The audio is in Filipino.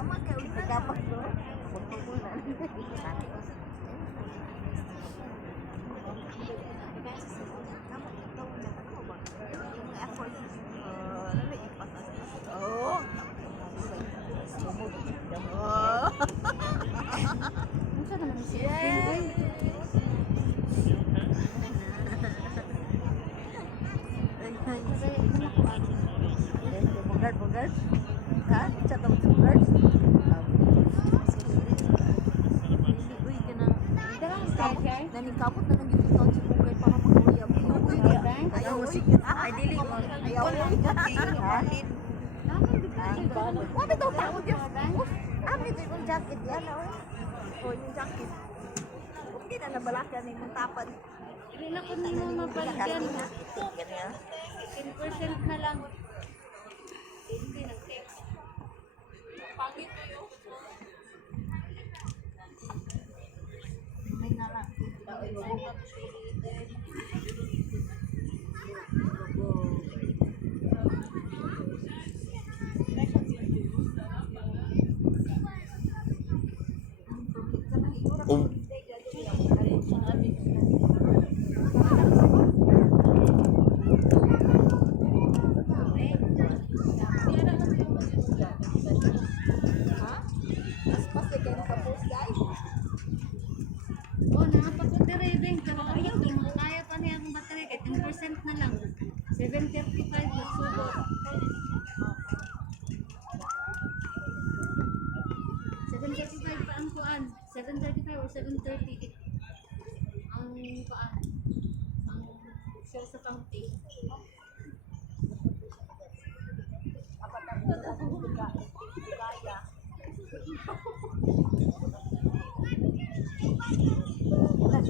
mah kayak udah dapat bro. Bulan. Bugar, ha? Chatong bugar. Uy, kanang nanikabot na nang gituton si bugar para mag-uyab. Ayaw mo sige. Ay, dili mo. Ayaw mo. Wala daw tao dyan. Ami ito yung jacket yan. O, yung jacket. Okay na nabalakyan yung tapan. Hindi na ko nimo mabalikan. 10% na lang. Hindi na text. Pangit mo yun. May na lang. Oh, nakapag-battery ring. Pero kaya pa niya ang battery. 10% na lang. 735 na subo. 735 pa ang kuan. 735 or 730. Ang kuan. Ang share sa county. Wala,